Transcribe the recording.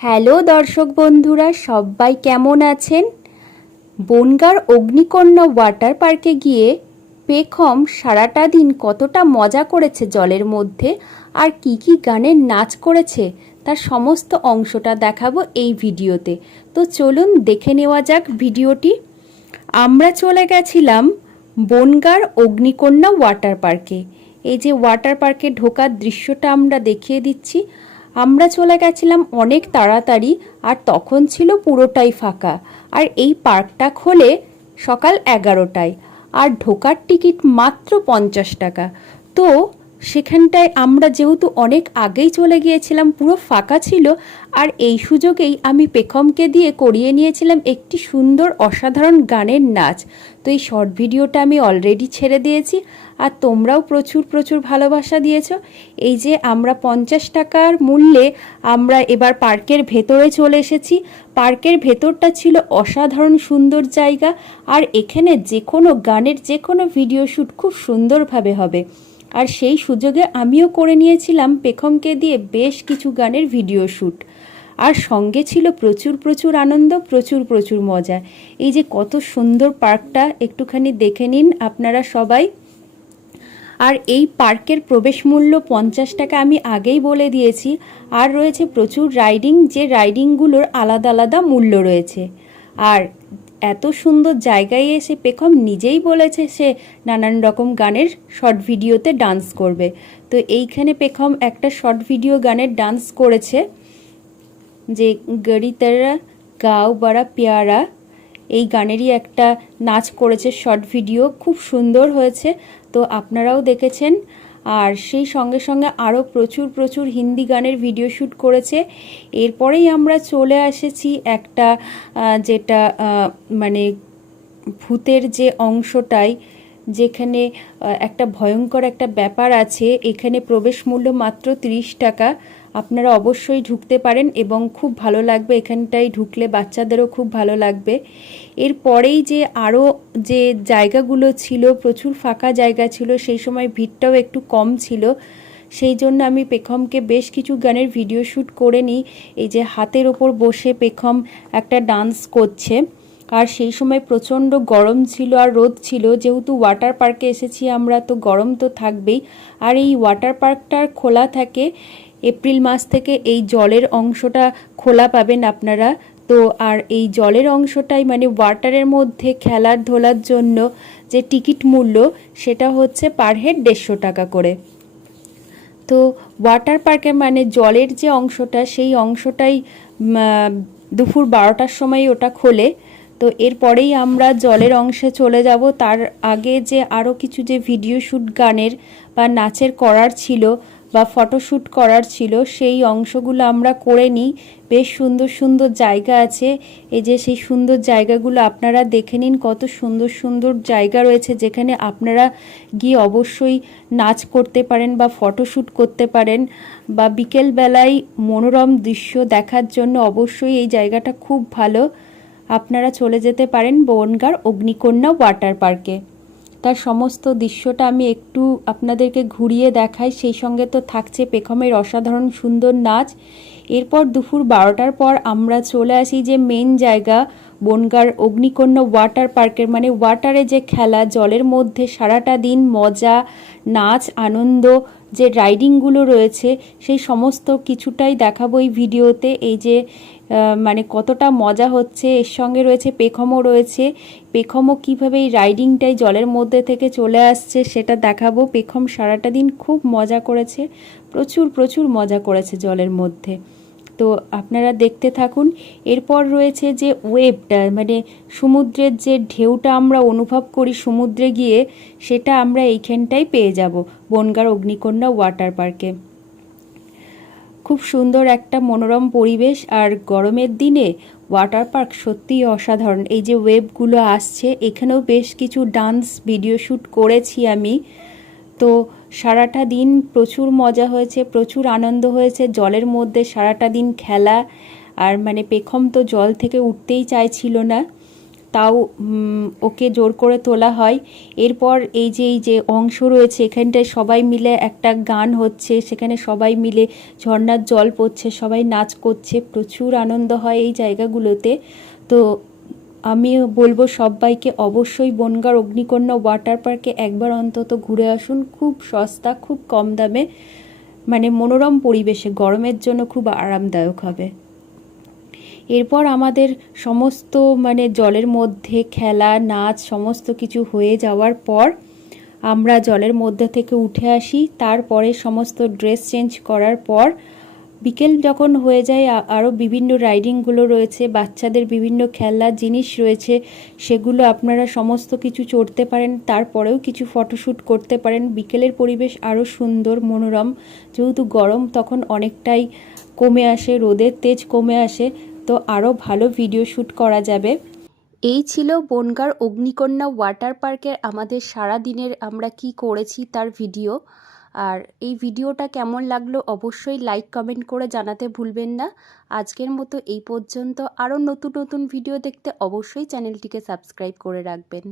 Hello দর্শক বন্ধুরা, সবাই কেমন আছেন? বনগাঁর অগ্নিকন্যা ওয়াটার পার্কে গিয়ে পেখম সারাটা দিন কতটা মজা করেছে জলের মধ্যে আর কি কি গানের নাচ করেছে তার সমস্ত অংশটা দেখাবো এই ভিডিওতে। তো চলুন দেখে নেওয়া যাক ভিডিওটি। আমরা চলে গেছিলাম বনগাঁর অগ্নিকন্যা ওয়াটার পার্কে। এই যে ওয়াটার পার্কে ঢোকার দৃশ্যটা আমরা দেখিয়ে দিচ্ছি। আমরা চলে গেছিলাম অনেক তাড়াতাড়ি, আর তখন ছিল পুরোটাই ফাঁকা। আর এই পার্কটা খোলে সকাল 11টায়, আর ঢোকার টিকিট মাত্র 50 টাকা। তো সেখানটায় আমরা যেহেতু অনেক আগেই চলে গিয়েছিলাম, পুরো ফাঁকা ছিল, আর এই সুযোগেই আমি পেখমকে দিয়ে করিয়ে নিয়েছিলাম একটি সুন্দর অসাধারণ গানের নাচ। তো এই শর্ট ভিডিওটা আমি অলরেডি ছেড়ে দিয়েছি, আর তোমরাও প্রচুর প্রচুর ভালোবাসা দিয়েছ। এই যে আমরা 50 টাকার মূল্যে আমরা এবার পার্কের ভেতরে চলে এসেছি। পার্কের ভেতরটা ছিল অসাধারণ সুন্দর জায়গা, আর এখানে যে কোনো গানের যে কোনো ভিডিও শ্যুট খুব সুন্দরভাবে হবে। আর সেই সুযোগে আমিও করে নিয়েছিলাম পেখমকে দিয়ে বেশ কিছু গানের ভিডিও শ্যুট। আর সঙ্গে ছিল প্রচুর প্রচুর আনন্দ, প্রচুর প্রচুর মজা। এই যে কত সুন্দর পার্কটা একটুখানি দেখে নিন আপনারা সবাই। আর এই পার্কের প্রবেশ মূল্য 50 টাকা, আমি আগেই বলে দিয়েছি। আর রয়েছে প্রচুর রাইডিং, যে রাইডিংগুলোর আলাদা আলাদা মূল্য রয়েছে। আর এত সুন্দর জায়গায় এসে পেখম নিজেই বলেছে সে নানান রকম গানের শর্ট ভিডিওতে ডান্স করবে। তো এইখানে পেখম একটা শর্ট ভিডিও গানের ডান্স করেছে, যে গড়ি তেরা গাও বড়া পেয়ারা, এই গানেরই একটা নাচ করেছে শর্ট ভিডিও, খুব সুন্দর হয়েছে। তো আপনারাও দেখেছেন। আর সেই সঙ্গে সঙ্গে আরও প্রচুর প্রচুর হিন্দি গানের ভিডিও শ্যুট করেছে। এরপরেই আমরা চলে এসেছি একটা যেটা মানে ভূতের যে অংশটাই, যেখানে একটা ভয়ঙ্কর একটা ব্যাপার আছে। এখানে প্রবেশ মূল্য মাত্র 30 টাকা। আপনারা অবশ্যই ঢুকতে পারেন এবং খুব ভালো লাগবে। এখানটায় ঢুকলে বাচ্চাদেরও খুব ভালো লাগবে। এরপরেই যে আরও যে জায়গাগুলো ছিল, প্রচুর ফাঁকা জায়গা ছিল, সেই সময় ভিড়টাও একটু কম ছিল। সেই জন্য আমি পেখমকে বেশ কিছু গানের ভিডিও শ্যুট করে নিই। এই যে হাতের ওপর বসে পেখম একটা ডান্স করছে। আর সেই সময় প্রচণ্ড গরম ছিল আর রোদ ছিল, যেহেতু ওয়াটার পার্কে এসেছি আমরা, তো গরম তো থাকবেই। আর এই ওয়াটার পার্কটার খোলা থাকে এপ্রিল মাস থেকে। এই জলের অংশটা খোলা পাবেন আপনারা। তো আর এই জলের অংশটাই মানে ওয়াটারের মধ্যে খেলার ধোলার জন্য যে টিকিট মূল্য, সেটা হচ্ছে পার হেড 150 টাকা করে। তো ওয়াটার পার্কে মানে জলের যে অংশটা, সেই অংশটাই দুপুর 12টার সময় ওটা খোলে। তো এরপরেই আমরা জলের অংশে চলে যাব। তার আগে যে আরও কিছু যে ভিডিও শ্যুট গানের বা নাচের করার ছিল বা ফটোশ্যুট করার ছিল, সেই অংশগুলো আমরা করে নিই। বেশ সুন্দর সুন্দর জায়গা আছে। এই যে সেই সুন্দর জায়গাগুলো আপনারা দেখে নিন, কত সুন্দর সুন্দর জায়গা রয়েছে যেখানে আপনারা গিয়ে অবশ্যই নাচ করতে পারেন বা ফটোশ্যুট করতে পারেন, বা বিকেলবেলায় মনোরম দৃশ্য দেখার জন্য অবশ্যই এই জায়গাটা খুব ভালো। আপনারা চলে যেতে পারেন বনগাঁর অগ্নিকন্যা ওয়াটার পার্কে। তার সমস্ত দৃশ্যটা আমি একটু আপনাদেরকে ঘুরিয়ে দেখাই। সেই সঙ্গে তো থাকছে পেখমের অসাধারণ সুন্দর নাচ। এরপর দুপুর 12টার পর আমরা চলে আসি যে মেন জায়গা, বনগাঁর অগ্নিকন্যা ওয়াটার পার্কের, মানে ওয়াটারে যে খেলা, জলের মধ্যে সারাটা দিন মজা, নাচ, আনন্দ, যে রাইডিংগুলো রয়েছে সেই সমস্ত কিছুটাই দেখাবো এই ভিডিওতে। এই যে মানে কতটা মজা হচ্ছে, এর সঙ্গে রয়েছে পেখমও রয়েছে। পেখমও কীভাবে এই রাইডিংটাই জলের মধ্যে থেকে চলে আসছে সেটা দেখাবো। পেখম সারাটা দিন খুব মজা করেছে, প্রচুর প্রচুর মজা করেছে জলের মধ্যে। তো আপনারা দেখতে থাকুন। এরপর রয়েছে যে ওয়েভটা, মানে সমুদ্রের যে ঢেউটা আমরা অনুভব করি সমুদ্রে গিয়ে, সেটা আমরা এইখানটাই পেয়ে যাব বনগাঁর অগ্নিকন্যা ওয়াটার পার্কে। খুব সুন্দর একটা মনোরম পরিবেশ। আর গরমের দিনে ওয়াটার পার্ক সত্যিই অসাধারণ। এই যে ওয়েভগুলো আসছে, এখানেও বেশ কিছু ডান্স ভিডিও শ্যুট করেছি আমি। তো সারাটা দিন প্রচুর মজা হয়েছে, প্রচুর আনন্দ হয়েছে জলের মধ্যে সারাটা দিন খেলা। আর মানে পেখম তো জল থেকে উঠতেই চাইছিল না। তাও ওকে জোর করে তোলা হয়। এরপর এই যে অংশ রয়েছে এখানটায় সবাই মিলে একটা গান হচ্ছে, সেখানে সবাই মিলে ঝর্ণার জল পড়ছে, সবাই নাচ করছে, প্রচুর আনন্দ হয় এই জায়গাগুলোতে। তো আমি বলবো সবাইকে অবশ্যই বনগাঁর অগ্নিকন্যা ওয়াটার পার্কে একবার অন্তত ঘুরে আসুন। খুব সস্তা, খুব কম দামে, মানে মনোরম পরিবেশে, গরমের জন্য খুব আরামদায়ক হবে। এরপর আমাদের সমস্ত মানে জলের মধ্যে খেলা, নাচ সমস্ত কিছু হয়ে যাওয়ার পর আমরা জলের মধ্যে থেকে উঠে আসি। তারপরে সমস্ত ড্রেস চেঞ্জ করার পর বিকেল যখন হয়ে যায় আরও বিভিন্ন রাইডিংগুলো রয়েছে, বাচ্চাদের বিভিন্ন খেলনার জিনিস রয়েছে, সেগুলো আপনারা সমস্ত কিছু চড়তে পারেন, তারপরেও কিছু ফটোশ্যুট করতে পারেন। বিকেলের পরিবেশ আরও সুন্দর মনোরম, যেহেতু গরম তখন অনেকটাই কমে আসে, রোদের তেজ কমে আসে, তো আরও ভালো ভিডিও শ্যুট করা যাবে। এই ছিল বনগাঁর অগ্নিকন্যা ওয়াটার পার্কের আমাদের সারা দিনের আমরা কি করেছি তার ভিডিও। আর এই ভিডিওটা কেমন লাগলো অবশ্যই লাইক কমেন্ট করে জানাতে ভুলবেন না। আজকের মতো এই পর্যন্ত। আরও নতুন নতুন ভিডিও দেখতে অবশ্যই চ্যানেলটিকে সাবস্ক্রাইব করে রাখবেন।